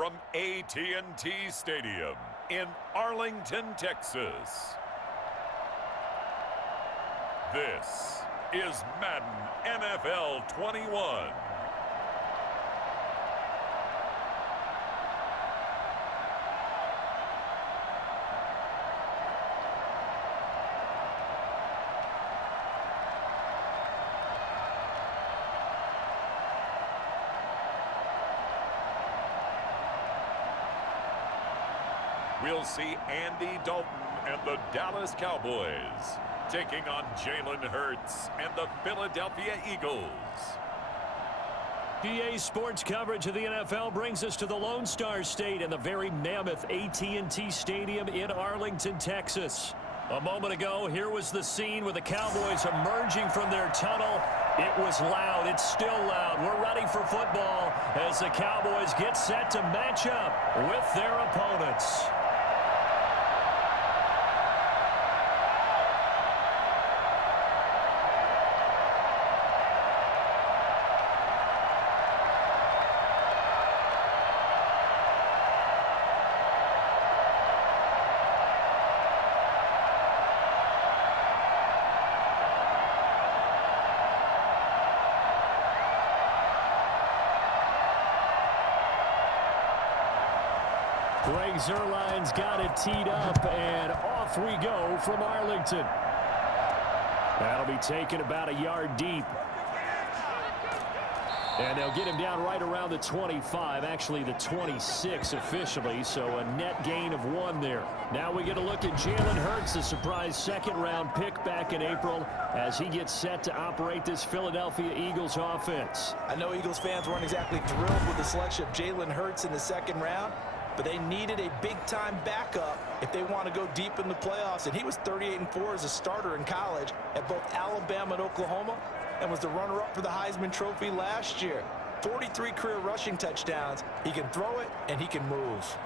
from AT&T Stadium in Arlington, Texas. This is Madden NFL 21. We'll see Andy Dalton and the Dallas Cowboys taking on Jalen Hurts and the Philadelphia Eagles. PA Sports coverage of the NFL brings us to the Lone Star State and the very mammoth AT&T Stadium in Arlington, Texas. A moment ago, here was the scene with the Cowboys emerging from their tunnel. It was loud. It's still loud. We're ready for football as the Cowboys get set to match up with their opponents. Greg Zuerlein's got it teed up, and off we go from Arlington. That'll be taken about a yard deep. And they'll get him down right around the 25, actually the 26 officially, so a net gain of 1 there. Now we get a look at Jalen Hurts, the surprise second-round pick back in April, as he gets set to operate this Philadelphia Eagles offense. I know Eagles fans weren't exactly thrilled with the selection of Jalen Hurts in the second round, but they needed a big-time backup if they want to go deep in the playoffs. And he was 38-4 as a starter in college at both Alabama and Oklahoma and was the runner-up for the Heisman Trophy last year. 43 career rushing touchdowns. He can throw it, and he can move.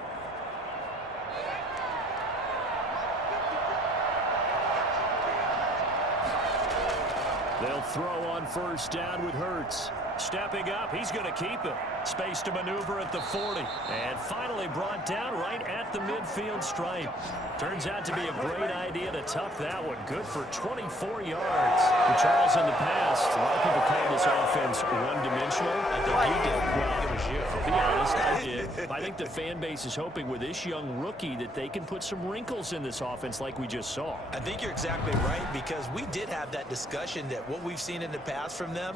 They'll throw on first down with Hurts. Stepping up, he's going to keep it. Space to maneuver at the 40. And finally brought down right at the midfield stripe. Turns out to be a great idea to tuck that one. Good for 24 yards. And Charles, in the past, a lot of people call this offense one-dimensional. I think you did. Well, it was you. To be honest, I did. I think the fan base is hoping with this young rookie that they can put some wrinkles in this offense like we just saw. I think you're exactly right, because we did have that discussion that what we've seen in the past from them,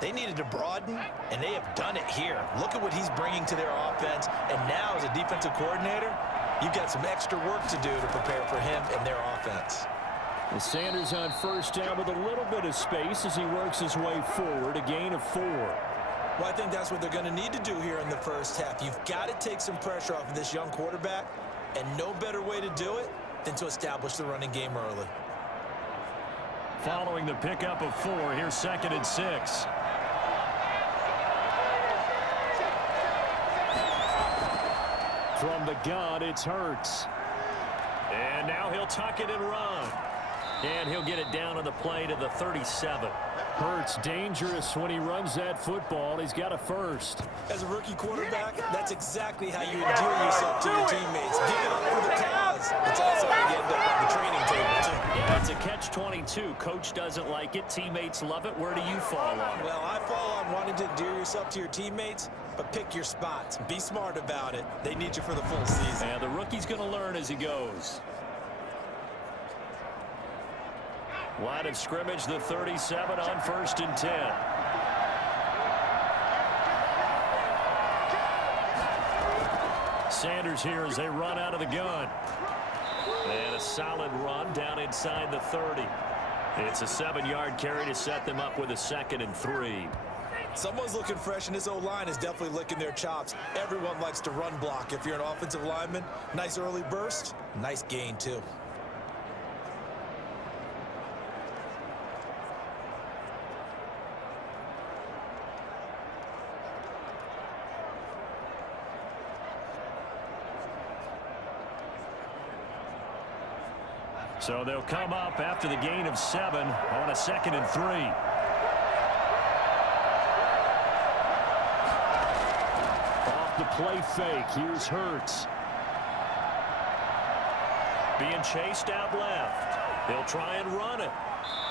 they needed to broaden, and they have done it here. Look at what he's bringing to their offense, and now as a defensive coordinator, you've got some extra work to do to prepare for him and their offense. And Sanders on first down with a little bit of space as he works his way forward, a gain of 4. Well, I think that's what they're going to need to do here in the first half. You've got to take some pressure off of this young quarterback, and no better way to do it than to establish the running game early. Following the pickup of 4, here's 2nd and 6. From the gun, it's Hurts. And now he'll tuck it and run. And he'll get it down on the play to the 37. Hurts dangerous when he runs that football. He's got a first. As a rookie quarterback, that's exactly how you endear yourself to your teammates. Give it up for the cause. It's also how you end up at the training table, too. Yeah, it's a catch-22. Coach doesn't like it. Teammates love it. Where do you fall on it? Well, I fall on wanting to endear yourself to your teammates, but pick your spots. Be smart about it. They need you for the full season. And the rookie's going to learn as he goes. Line of scrimmage, the 37 on 1st and 10. Sanders here as they run out of the gun. And a solid run down inside the 30. It's a 7-yard carry to set them up with a 2nd and 3. Someone's looking fresh, and this O-line is definitely licking their chops. Everyone likes to run block if you're an offensive lineman. Nice early burst, nice gain, too. So they'll come up after the gain of 7 on a 2nd and 3. Off the play fake. Here's Hurts. Being chased out left. He'll try and run it.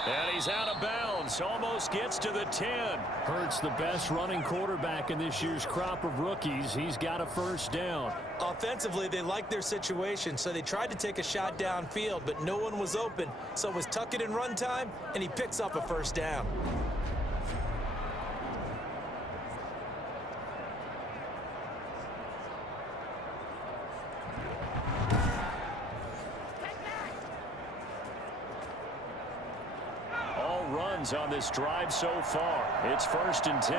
And he's out of bounds. Almost gets to the 10. Hurts the best running quarterback in this year's crop of rookies. He's got a first down. Offensively, they liked their situation, so they tried to take a shot downfield, but no one was open. So it was tuck it in run time, and he picks up a first down. On this drive so far. It's 1st and 10.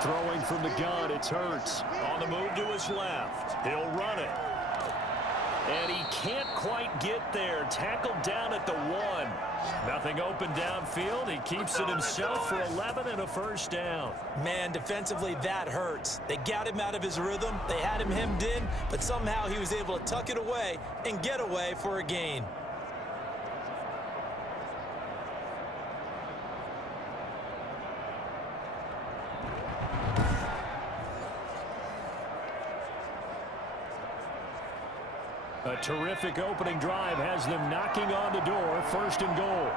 Throwing from the gun, it's Hurts. On the move to his left. He'll run it. And he can't quite get there. Tackled down at the 1. Nothing open downfield. He keeps it himself for 11 and a first down. Man, defensively, that hurts. They got him out of his rhythm. They had him hemmed in, but somehow he was able to tuck it away and get away for a gain. A terrific opening drive has them knocking on the door. 1st and goal.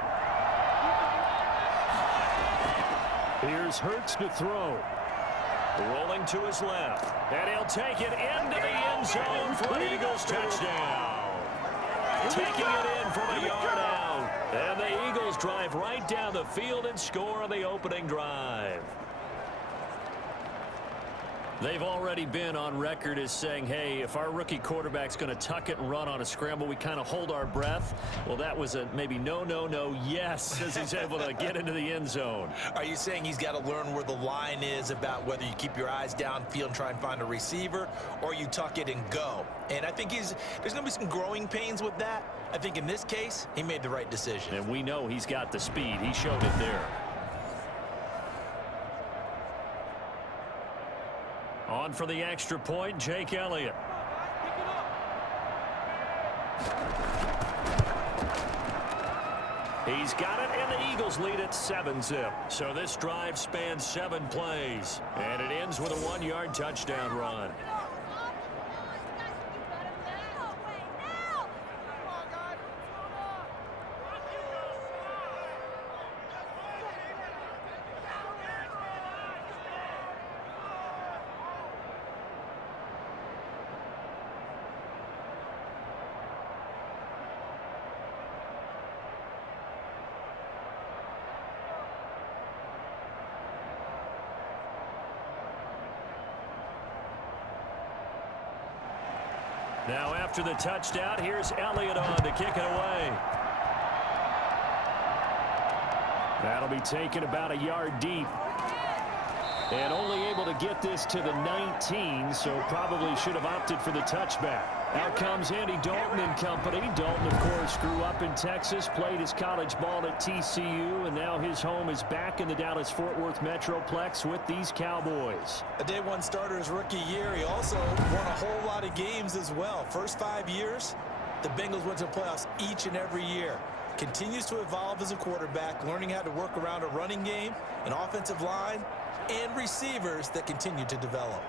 Here's Hurts to throw. Rolling to his left. And he'll take it into the end zone for an Eagles touchdown. Taking it in from a yard out. And the Eagles drive right down the field and score on the opening drive. They've already been on record as saying, hey, if our rookie quarterback's going to tuck it and run on a scramble, we kind of hold our breath. Well, that was a maybe no, yes, as he's able to get into the end zone. Are you saying he's got to learn where the line is about whether you keep your eyes downfield and try and find a receiver, or you tuck it and go? And I think there's going to be some growing pains with that. I think in this case, he made the right decision. And we know he's got the speed. He showed it there. On for the extra point, Jake Elliott. He's got it, and the Eagles lead at 7-zip. So this drive spans 7 plays, and it ends with a 1-yard touchdown run. Now after the touchdown, here's Elliott on to kick it away. That'll be taken about a yard deep. And only able to get this to the 19, so probably should have opted for the touchback. Out comes Andy Dalton and company. Dalton, of course, grew up in Texas, played his college ball at TCU, and now his home is back in the Dallas-Fort Worth Metroplex with these Cowboys. A day one starter his rookie year. He also won a whole lot of games as well. First 5 years, the Bengals went to the playoffs each and every year. Continues to evolve as a quarterback, learning how to work around a running game, an offensive line, and receivers that continue to develop.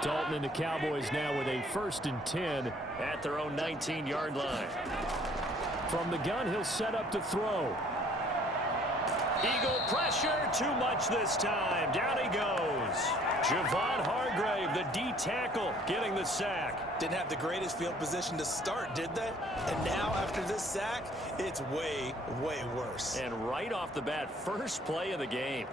Dalton and the Cowboys now with a 1st and 10 at their own 19-yard line. From the gun, he'll set up to throw. Eagle pressure, too much this time. Down he goes. Javon Hargrave, the D tackle, getting the sack. Didn't have the greatest field position to start, did they? And now after this sack, it's way, way worse. And right off the bat, first play of the game.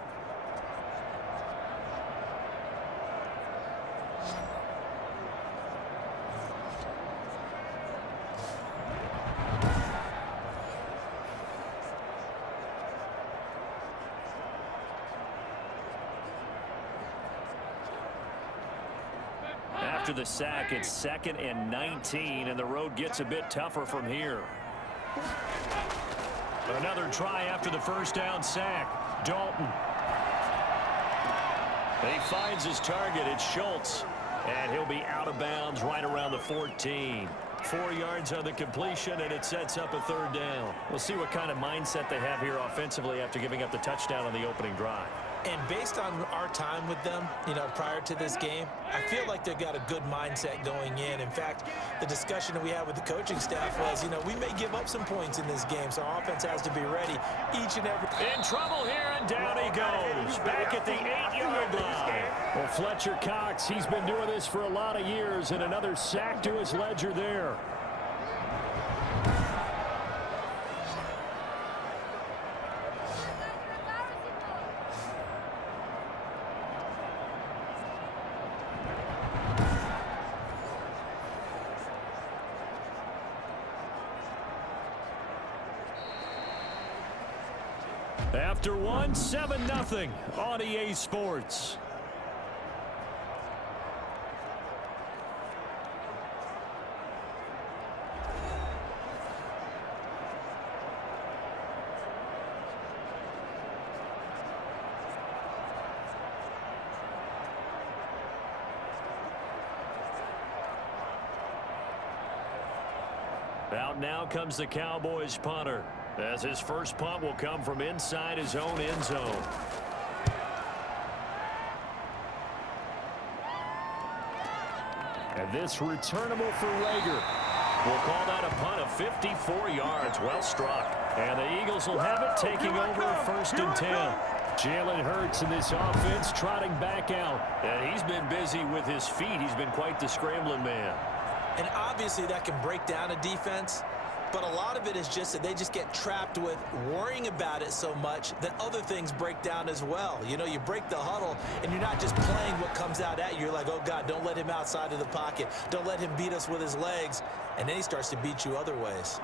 After the sack, it's 2nd and 19, and the road gets a bit tougher from here. Another try after the first down sack. Dalton. He finds his target. It's Schultz, and he'll be out of bounds right around the 14. 4 yards on the completion, and it sets up a 3rd down. We'll see what kind of mindset they have here offensively after giving up the touchdown on the opening drive. And based on our time with them, prior to this game, I feel like they've got a good mindset going in. In fact, the discussion that we had with the coaching staff was, we may give up some points in this game, so our offense has to be ready each and every. In trouble here, and down he goes. Back at the 8-yard line. Well, Fletcher Cox, he's been doing this for a lot of years, and another sack to his ledger there. After one, 7-0 on EA Sports. Out now comes the Cowboys punter, as his first punt will come from inside his own end zone. And this returnable for Rager. We'll call that a punt of 54 yards. Well struck. And the Eagles will have it, taking over 1st and 10. Jalen Hurts in this offense trotting back out. And he's been busy with his feet. He's been quite the scrambling man. And obviously that can break down a defense, but a lot of it is just that they just get trapped with worrying about it so much that other things break down as well. You break the huddle, and you're not just playing what comes out at you. You're like, oh, God, don't let him outside of the pocket. Don't let him beat us with his legs. And then he starts to beat you other ways.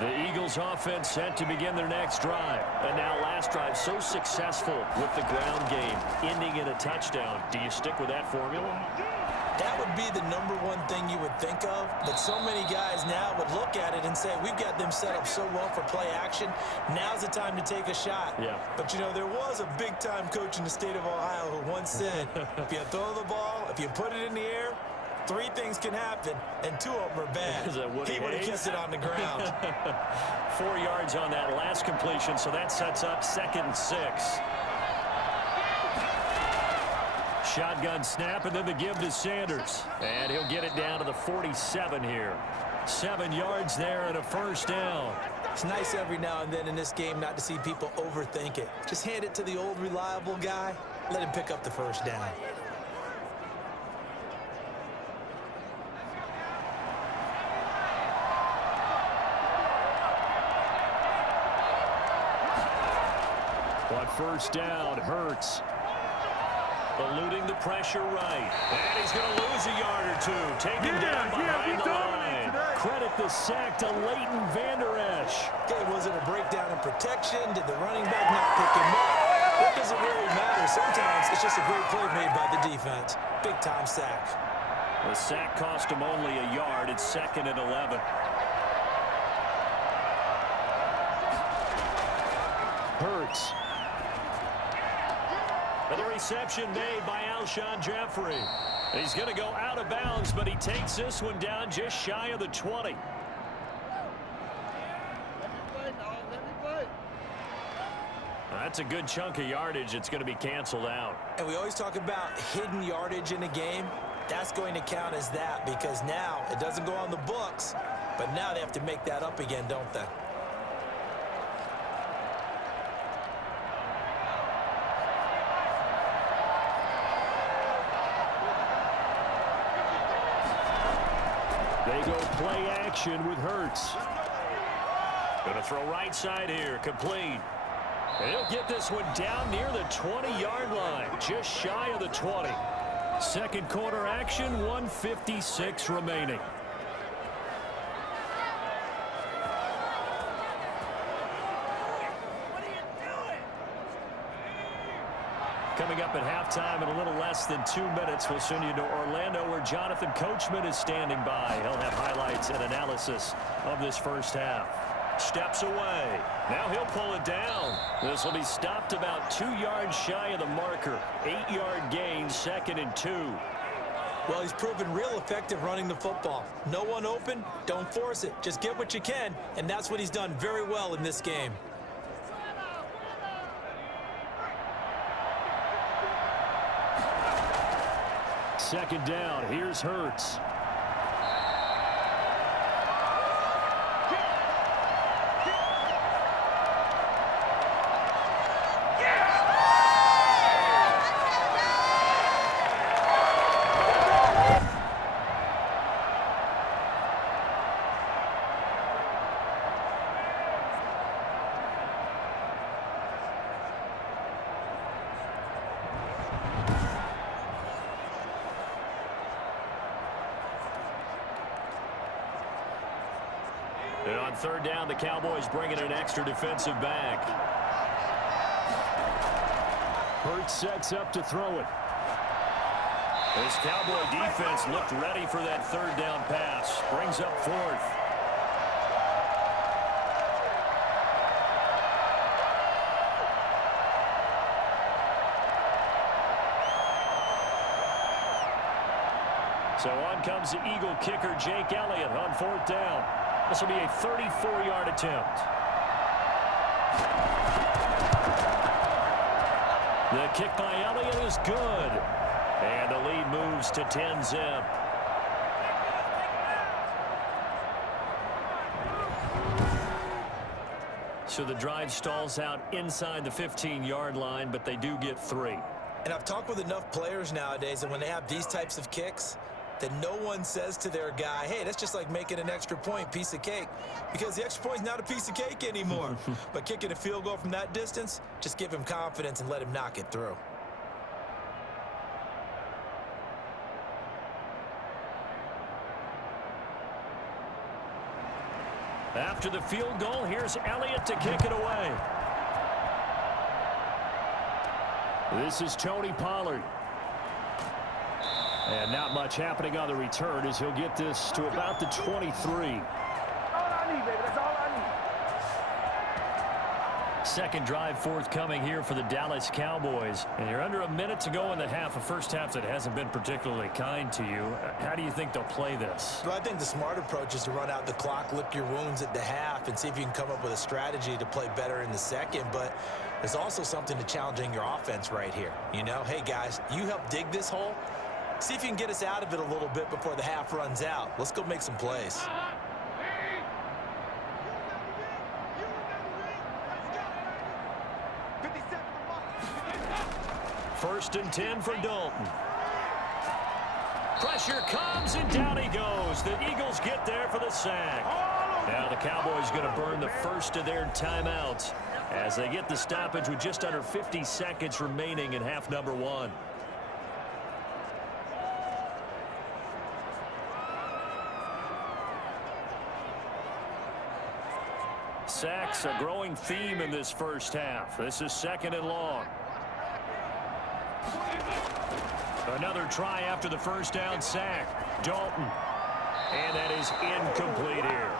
The Eagles offense set to begin their next drive. And now last drive so successful with the ground game, ending in a touchdown. Do you stick with that formula? That would be the #1 thing you would think of, but so many guys now would look at it and say, we've got them set up so well for play action. Now's the time to take a shot. Yeah. But, there was a big-time coach in the state of Ohio who once said, if you throw the ball, if you put it in the air, 3 things can happen, and 2 of them are bad. He would have kissed it on the ground. 4 yards on that last completion, so that sets up 2nd and 6. Shotgun snap, and then the give to Sanders. And he'll get it down to the 47 here. 7 yards there and a 1st down. It's nice every now and then in this game not to see people overthink it. Just hand it to the old reliable guy. Let him pick up the 1st down. On 1st down, Hurts. Eluding the pressure right. And he's going to lose a yard or 2. Taken down behind the line. Credit the sack to Leighton Vander Esch. Okay, was it a breakdown in protection? Did the running back not pick him up? What does it really matter? Sometimes it's just a great play made by the defense. Big-time sack. The sack cost him only a yard. It's 2nd and 11. Hurts. And the reception made by Alshon Jeffrey. He's going to go out of bounds, but he takes this one down just shy of the 20. That's a good chunk of yardage. It's going to be canceled out. And we always talk about hidden yardage in a game. That's going to count as that because now it doesn't go on the books, but now they have to make that up again, don't they? They go play action with Hurts. Going to throw right side here, complete. And he'll get this one down near the 20-yard line, just shy of the 20. 2nd quarter action, 1:56 remaining. Coming up at halftime in a little less than 2 minutes, we'll send you to Orlando where Jonathan Coachman is standing by. He'll have highlights and analysis of this 1st half. Steps away. Now he'll pull it down. This will be stopped about 2 yards shy of the marker. 8-yard gain, 2nd and 2. Well, he's proven real effective running the football. No one open, don't force it. Just get what you can, and that's what he's done very well in this game. Second down, here's Hurts. And on third down, the Cowboys bringing an extra defensive back. Hurts sets up to throw it. This Cowboy defense looked ready for that third down pass. Brings up 4th. So on comes the Eagle kicker, Jake Elliott, on 4th down. This will be a 34-yard attempt. The kick by Elliott is good. And the lead moves to 10-zip. So the drive stalls out inside the 15-yard line, but they do get 3. And I've talked with enough players nowadays, and when they have these types of kicks, that no one says to their guy, hey, that's just like making an extra point, piece of cake. Because the extra point's not a piece of cake anymore. But kicking a field goal from that distance, just give him confidence and let him knock it through. After the field goal, here's Elliott to kick it away. This is Tony Pollard. And not much happening on the return as he'll get this to about the 23. All I need, baby. That's all I need. Second drive forthcoming here for the Dallas Cowboys. And you're under a minute to go in the half, a first half that hasn't been particularly kind to you. How do you think they'll play this? Well, I think the smart approach is to run out the clock, lick your wounds at the half, and see if you can come up with a strategy to play better in the second. But there's also something to challenging your offense right here. You know, hey, guys, you help dig this hole. See if you can get us out of it a little bit before the half runs out. Let's go make some plays. First and 10 for Dalton. Pressure comes, and down he goes. The Eagles get there for the sack. Now the Cowboys going to burn the first of their timeouts as they get the stoppage with just under 50 seconds remaining in half number 1. Sacks a growing theme in this first half. This is 2nd and long. Another try after the first down sack. Dalton. And that is incomplete here.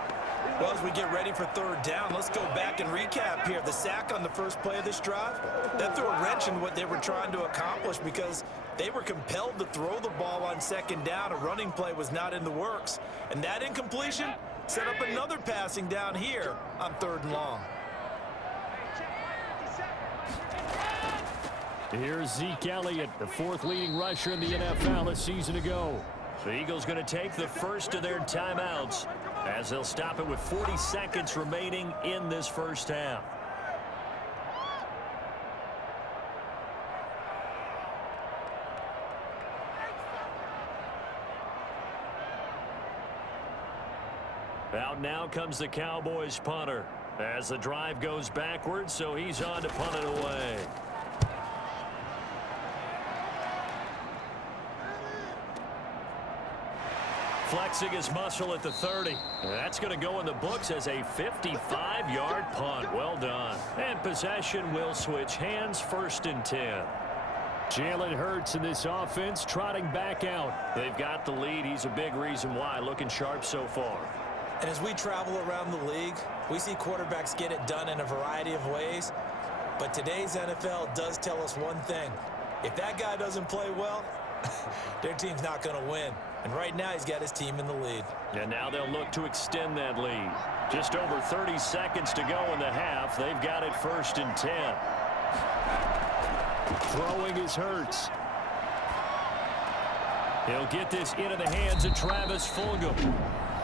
Well, as we get ready for third down, let's go back and recap here. The sack on the first play of this drive, that threw a wrench in what they were trying to accomplish because they were compelled to throw the ball on second down. A running play was not in the works. And that incompletion set up another passing down here on 3rd and long. Here's Zeke Elliott, the 4th leading rusher in the NFL a season ago. The Eagles going to take the first of their timeouts as they'll stop it with 40 seconds remaining in this first half. Out now comes the Cowboys punter as the drive goes backwards, so he's on to punt it away. Flexing his muscle at the 30. That's going to go in the books as a 55-yard punt. Well done. And possession will switch hands, 1st and 10. Jalen Hurts in this offense trotting back out. They've got the lead. He's a big reason why. Looking sharp so far. And as we travel around the league, we see quarterbacks get it done in a variety of ways. But today's NFL does tell us one thing. If that guy doesn't play well, their team's not going to win. And right now, he's got his team in the lead. And now they'll look to extend that lead. Just over 30 seconds to go in the half. They've got it 1st and 10. Throwing is Hurts. He'll get this into the hands of Travis Fulgham.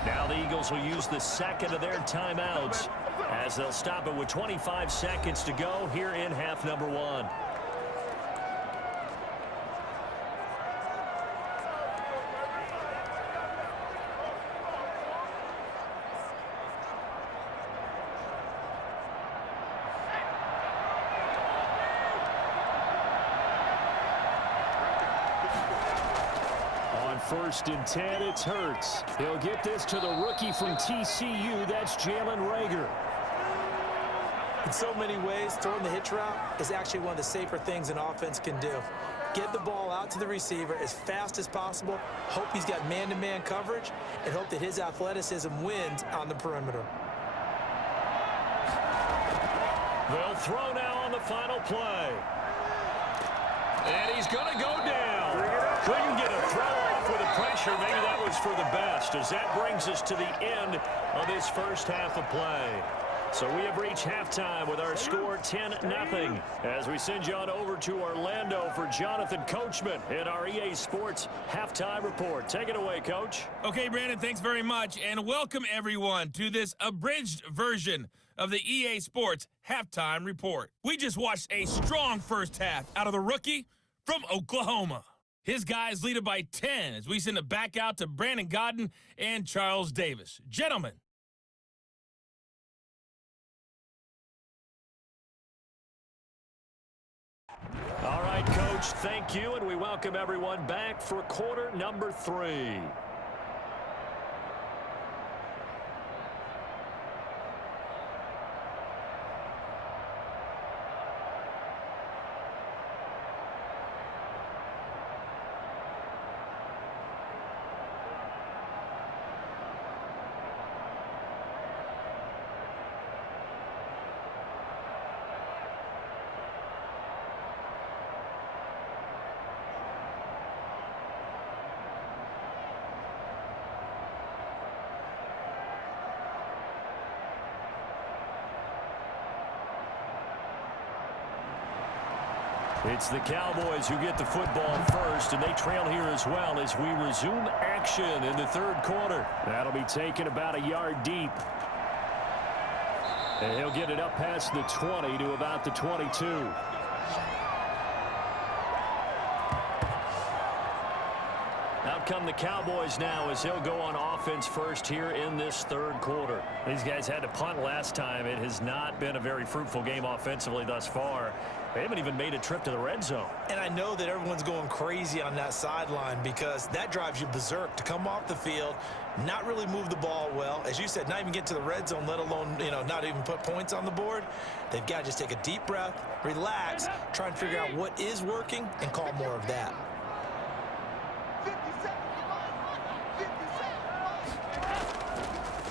Now the Eagles will use the second of their timeouts as they'll stop it with 25 seconds to go here in half number 1. First and 10, it's Hurts. He'll get this to the rookie from TCU. That's Jalen Reagor. In so many ways, throwing the hitch route is actually one of the safer things an offense can do. Get the ball out to the receiver as fast as possible, hope he's got man-to-man coverage, and hope that his athleticism wins on the perimeter. They'll throw now on the final play. And he's going to go down. Couldn't get a throw off with the pressure. Maybe that was for the best, as that brings us to the end of this first half of play. So we have reached halftime with our score 10-0. As we send you on over to Orlando for Jonathan Coachman in our EA Sports Halftime Report. Take it away, Coach. Okay, Brandon, thanks very much. And welcome, everyone, to this abridged version of the EA Sports Halftime Report. We just watched a strong first half out of the rookie from Oklahoma. His guys lead it by 10 as we send it back out to Brandon Godden and Charles Davis. Gentlemen. All right, Coach, thank you, and we welcome everyone back for quarter number 3. It's the Cowboys who get the football first, and they trail here as well as we resume action in the third quarter. That'll be taken about a yard deep. And he'll get it up past the 20 to about the 22. Out come the Cowboys now as he'll go on offense first here in this third quarter. These guys had to punt last time. It has not been a very fruitful game offensively thus far. They haven't even made a trip to the red zone. And I know that everyone's going crazy on that sideline because that drives you berserk to come off the field, not really move the ball well. As you said, not even get to the red zone, let alone, not even put points on the board. They've got to just take a deep breath, relax, try and figure out what is working, and call more of that.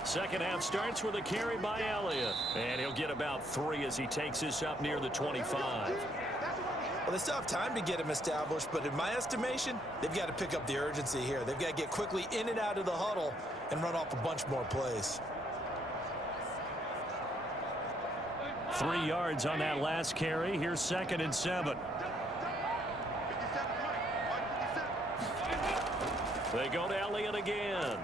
Second half starts with a carry by Elliott. And he'll get about 3 as he takes this up near the 25. Well, they still have time to get him established, but in my estimation, they've got to pick up the urgency here. They've got to get quickly in and out of the huddle and run off a bunch more plays. 3 yards on that last carry. Here's 2nd and 7. They go to Elliott again.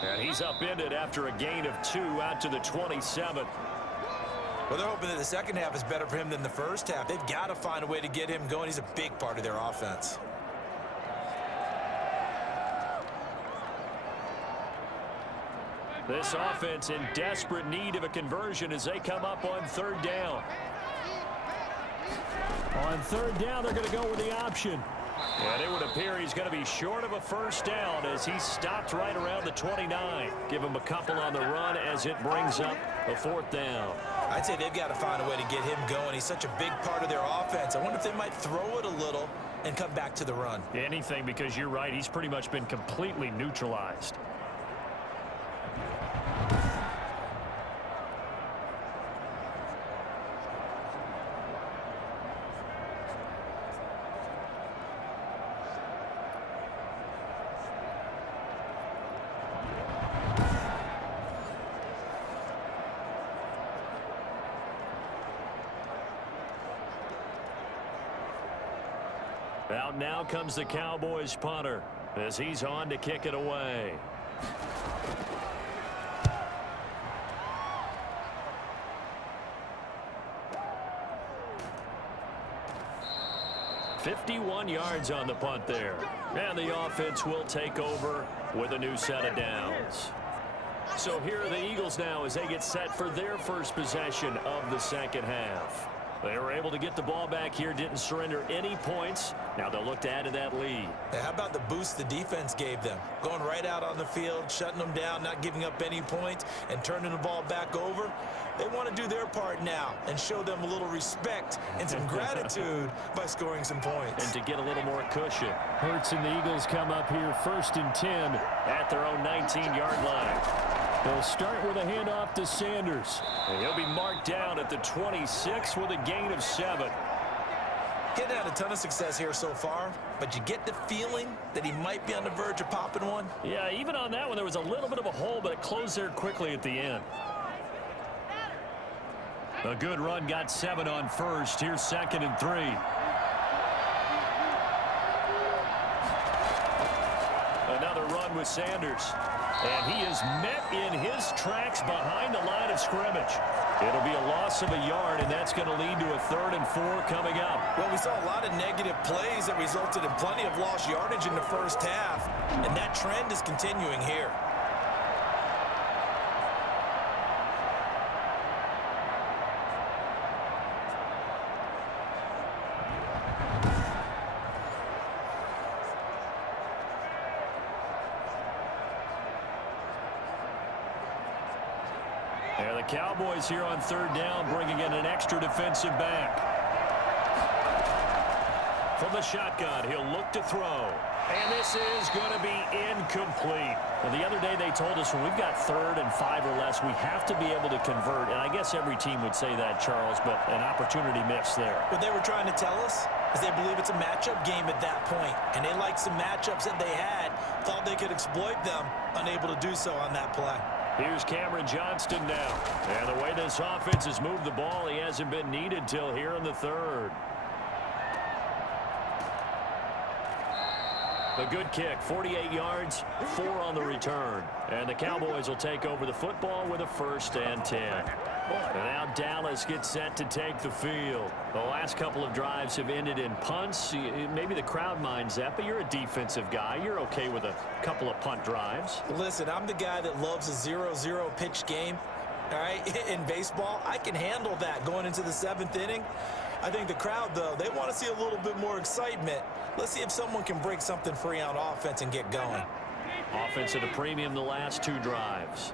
And he's upended after a gain of 2 out to the 27. Well, they're hoping that the second half is better for him than the first half. They've got to find a way to get him going. He's a big part of their offense. This offense in desperate need of a conversion as they come up on 3rd down. On 3rd down, they're going to go with the option. And it would appear he's going to be short of a first down as he stopped right around the 29. Give him a couple on the run as it brings up a 4th down. I'd say they've got to find a way to get him going. He's such a big part of their offense. I wonder if they might throw it a little and come back to the run. Anything, because you're right. He's pretty much been completely neutralized. Out now comes the Cowboys punter as he's on to kick it away. "51 yards on the punt there. And the offense will take over with a new set of downs. So here are the Eagles now as they get set for their first possession of the second half. They were able to get the ball back here, didn't surrender any points. Now they'll look to add to that lead. Yeah, how about the boost the defense gave them? Going right out on the field, shutting them down, not giving up any points, and turning the ball back over. They want to do their part now and show them a little respect and some gratitude by scoring some points. And to get a little more cushion. Hurts and the Eagles come up here 1st and 10 at their own 19-yard line. They'll start with a handoff to Sanders. And he'll be marked down at the 26 with a gain of 7. Getting had a ton of success here so far, but you get the feeling that he might be on the verge of popping one. Yeah, even on that one, there was a little bit of a hole, but it closed there quickly at the end. A good run, got 7 on first. Here's 2nd and 3. Another run with Sanders. And he is met in his tracks behind the line of scrimmage. It'll be a loss of a yard, and that's going to lead to a 3rd and 4 coming up. Well, we saw a lot of negative plays that resulted in plenty of lost yardage in the first half, and that trend is continuing here. And the Cowboys here on 3rd down, bringing in an extra defensive back. From the shotgun, he'll look to throw. And this is going to be incomplete. Well, the other day they told us when we've got 3rd and 5 or less, we have to be able to convert. And I guess every team would say that, Charles, but an opportunity missed there. What they were trying to tell us is they believe it's a matchup game at that point. And they liked some matchups that they had, thought they could exploit them, unable to do so on that play. Here's Johnston now. And the way this offense has moved the ball, he hasn't been needed till here in the 3rd. A good kick, 48 yards, 4 on the return. And the Cowboys will take over the football with a 1st and 10. And now Dallas gets set to take the field. The last couple of drives have ended in punts. Maybe the crowd minds that, but you're a defensive guy. You're okay with a couple of punt drives. Listen, I'm the guy that loves a 0-0 pitch game. All right, in baseball, I can handle that going into the 7th inning. I think the crowd, though, they want to see a little bit more excitement. Let's see if someone can break something free on offense and get going. Offense at a premium the last 2 drives.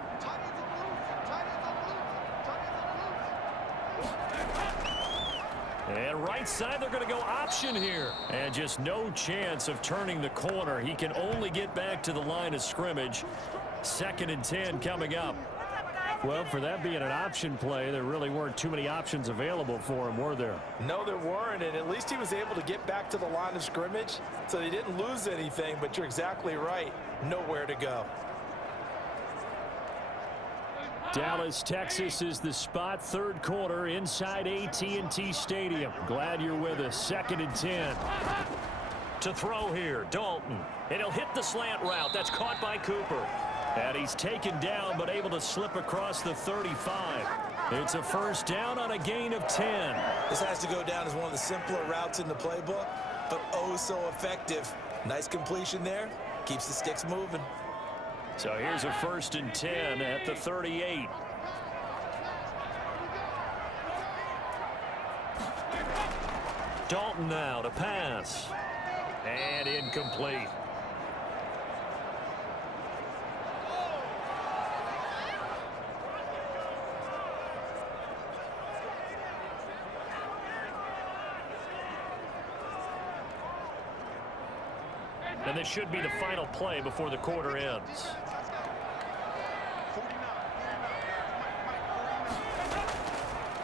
And right side, they're going to go option here. And just no chance of turning the corner. He can only get back to the line of scrimmage. 2nd and 10 coming up. Well, for that being an option play, there really weren't too many options available for him, were there? No, there weren't, and at least he was able to get back to the line of scrimmage, so he didn't lose anything, but you're exactly right. Nowhere to go. Dallas, Texas is the spot. 3rd quarter inside AT&T Stadium. Glad you're with us. 2nd and 10. To throw here, Dalton. And he'll hit the slant route. That's caught by Cooper. And he's taken down, but able to slip across the 35. It's a 1st down on a gain of 10. This has to go down as one of the simpler routes in the playbook, but oh so effective. Nice completion there. Keeps the sticks moving. So here's a 1st and 10 at the 38. Dalton now to pass. And incomplete. And this should be the final play before the quarter ends.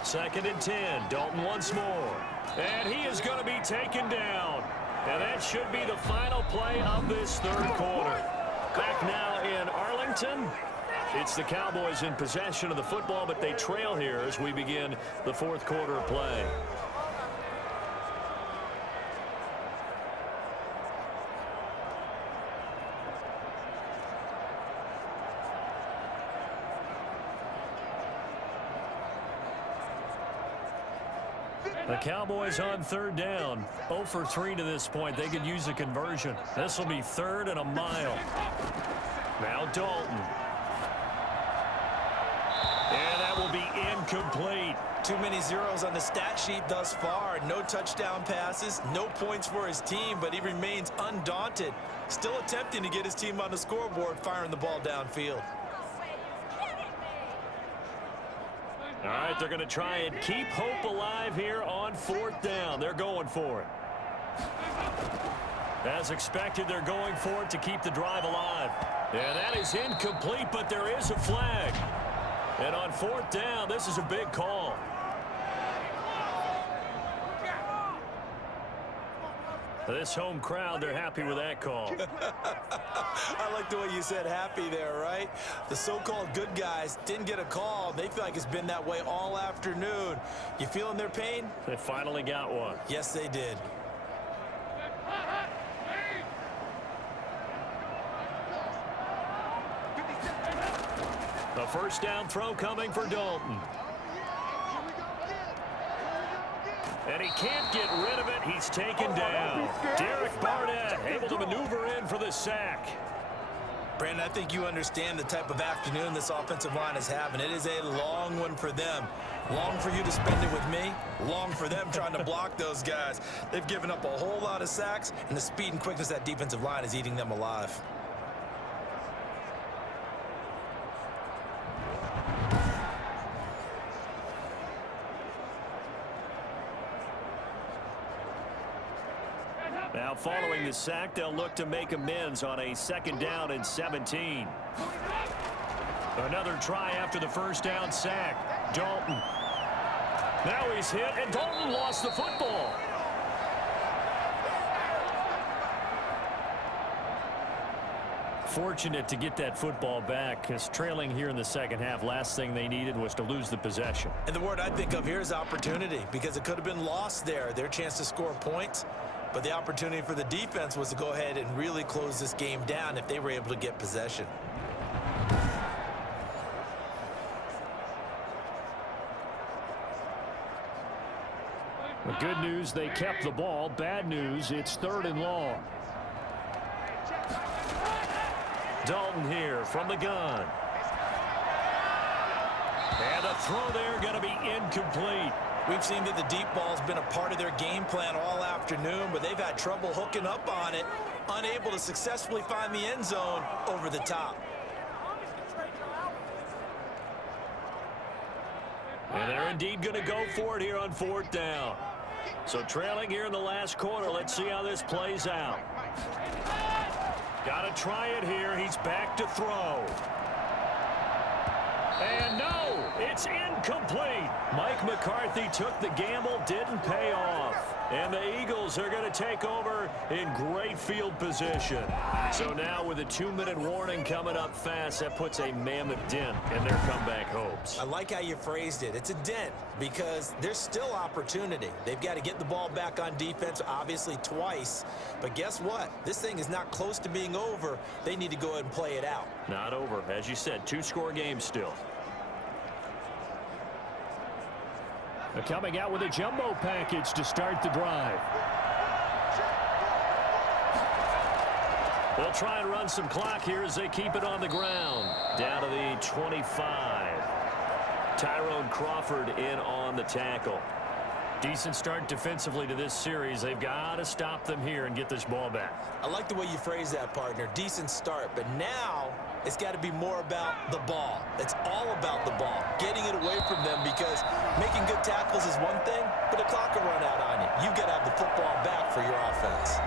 Second and 10. Dalton once more. And he is going to be taken down. And that should be the final play of this 3rd quarter. Back now in Arlington. It's the Cowboys in possession of the football, but they trail here as we begin the 4th quarter of play. The Cowboys on third down. 0 for 3 to this point. They could use a conversion. This will be 3rd and a mile. Now Dalton. And that will be incomplete. Too many zeros on the stat sheet thus far. No touchdown passes, no points for his team, but he remains undaunted. Still attempting to get his team on the scoreboard, firing the ball downfield. All right, they're going to try and keep hope alive here on 4th down. They're going for it. As expected, they're going for it to keep the drive alive. And that is incomplete, but there is a flag. And on 4th down, this is a big call. This home crowd, they're happy with that call. I like the way you said happy there, right? The so-called good guys didn't get a call. They feel like it's been that way all afternoon. You feeling their pain? They finally got one. Yes, they did. A first down throw coming for Dalton. And he can't get rid of it. He's taken down. Derek Barnett able to maneuver in for the sack. Brandon, I think you understand the type of afternoon this offensive line is having. It is a long one for them. Long for you to spend it with me. Long for them trying to block those guys. They've given up a whole lot of sacks, and the speed and quickness of that defensive line is eating them alive. Now following the sack, they'll look to make amends on a 2nd down and 17. Another try after the first down sack. Dalton. Now he's hit, and Dalton lost the football. Fortunate to get that football back, because trailing here in the second half, last thing they needed was to lose the possession. And the word I think of here is opportunity, because it could have been lost there. Their chance to score points. But the opportunity for the defense was to go ahead and really close this game down if they were able to get possession. The good news, they kept the ball. Bad news, it's 3rd and long. Dalton here from the gun. And a throw there going to be incomplete. We've seen that the deep ball's been a part of their game plan all afternoon, but they've had trouble hooking up on it, unable to successfully find the end zone over the top. And they're indeed going to go for it here on 4th down. So trailing here in the last quarter, let's see how this plays out. Got to try it here. He's back to throw. And no, it's incomplete. Mike McCarthy took the gamble, didn't pay off. And the Eagles are going to take over in great field position. So now with a 2-minute warning coming up fast, that puts a mammoth dent in their comeback hopes. I like how you phrased it. It's a dent because there's still opportunity. They've got to get the ball back on defense, obviously twice. But guess what? This thing is not close to being over. They need to go ahead and play it out. Not over. As you said, 2-score game still. They're coming out with a jumbo package to start the drive. They'll try and run some clock here as they keep it on the ground. Down to the 25. Tyrone Crawford in on the tackle. Decent start defensively to this series. They've got to stop them here and get this ball back. I like the way you phrase that, partner. Decent start, but now it's got to be more about the ball. It's all about the ball, getting it away from them, because making good tackles is one thing, but the clock will run out on you. You've got to have the football back for your offense.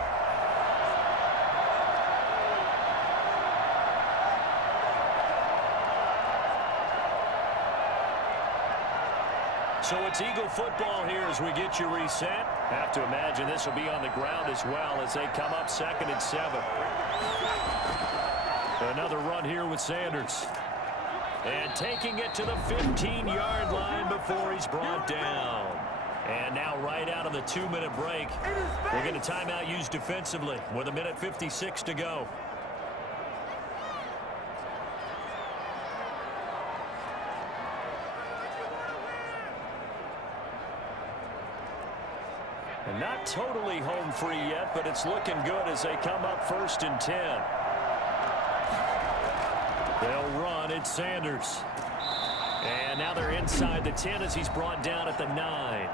So it's Eagle football here as we get you reset. Have to imagine this will be on the ground as well as they come up 2nd and 7. Another run here with Sanders. And taking it to the 15-yard line before he's brought down. And now right out of the 2-minute break, we're going to timeout used defensively with 1:56 to go. And not totally home free yet, but it's looking good as they come up 1st and 10. They'll run. It's Sanders. And now they're inside the 10 as he's brought down at the 9.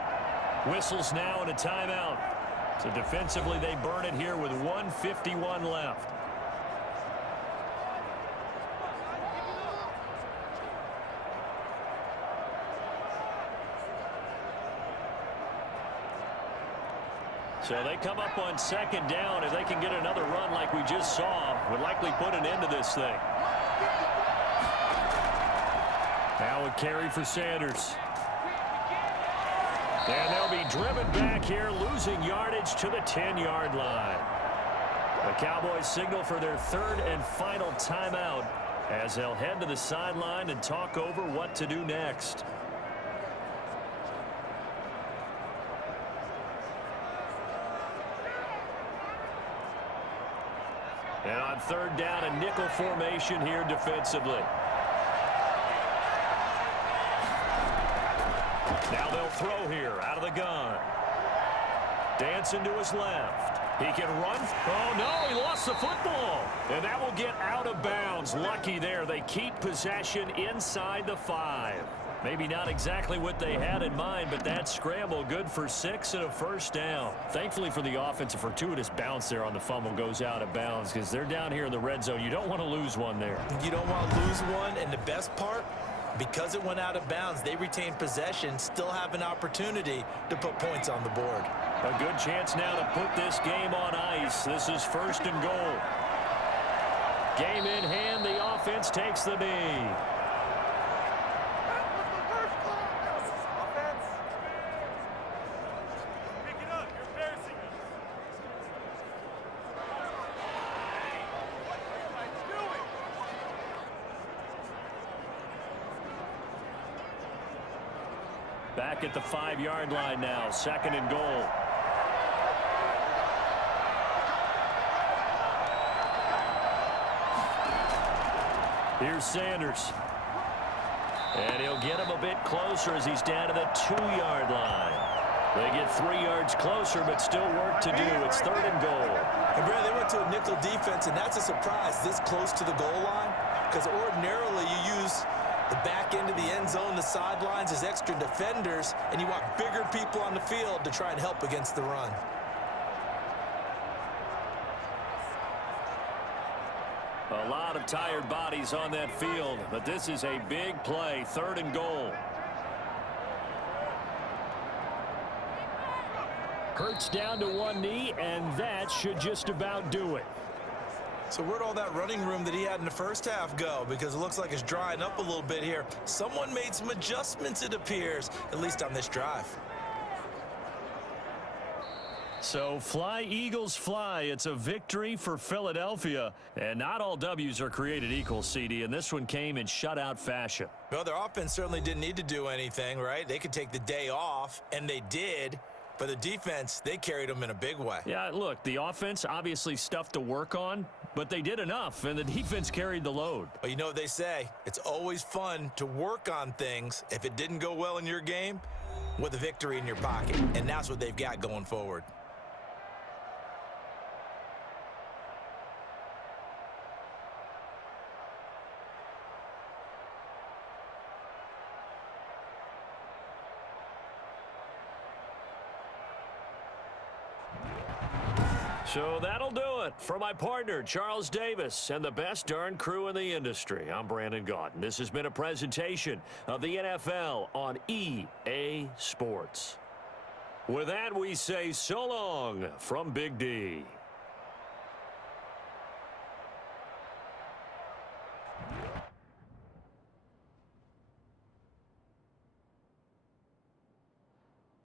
Whistles now and a timeout. So defensively, they burn it here with 1:51 left. So they come up on 2nd down. If they can get another run like we just saw, would likely put an end to this thing. Now a carry for Sanders. And they'll be driven back here, losing yardage to the 10-yard line. The Cowboys signal for their 3rd and final timeout as they'll head to the sideline and talk over what to do next. And on 3rd down, a nickel formation here defensively. Now they'll throw here out of the gun. Dancing to his left. He can run. Oh, no, he lost the football. And that will get out of bounds. Lucky there. They keep possession inside the 5. Maybe not exactly what they had in mind, but that scramble good for 6 and a 1st down. Thankfully for the offense, a fortuitous bounce there on the fumble goes out of bounds because they're down here in the red zone. You don't want to lose one there. You don't want to lose one, and the best part, because it went out of bounds, they retained possession, still have an opportunity to put points on the board. A good chance now to put this game on ice. This is 1st and goal. Game in hand, the offense takes the knee. Back at the 5-yard line now, 2nd and goal. Here's Sanders. And he'll get him a bit closer as he's down to the 2-yard line. They get 3 yards closer, but still work to do. It's 3rd and goal. And Brad, they went to a nickel defense, and that's a surprise this close to the goal line, because ordinarily you use the back end of the end zone, the sidelines as extra defenders, and you want bigger people on the field to try and help against the run. A lot of tired bodies on that field, but this is a big play, 3rd and goal. Hurts down to one knee, and that should just about do it. So where'd all that running room that he had in the first half go? Because it looks like it's drying up a little bit here. Someone made some adjustments, it appears, at least on this drive. So fly, Eagles, fly. It's a victory for Philadelphia. And not all W's are created equal, CD, and this one came in shutout fashion. Well, their offense certainly didn't need to do anything, right? They could take the day off, and they did. But the defense, they carried them in a big way. Yeah, look, the offense, obviously stuff to work on, but they did enough, and the defense carried the load. But you know what they say, it's always fun to work on things if it didn't go well in your game with a victory in your pocket, and that's what they've got going forward. So that'll do it for my partner, Charles Davis, and the best darn crew in the industry. I'm Brandon Gaudin. This has been a presentation of the NFL on EA Sports. With that, we say so long from Big D.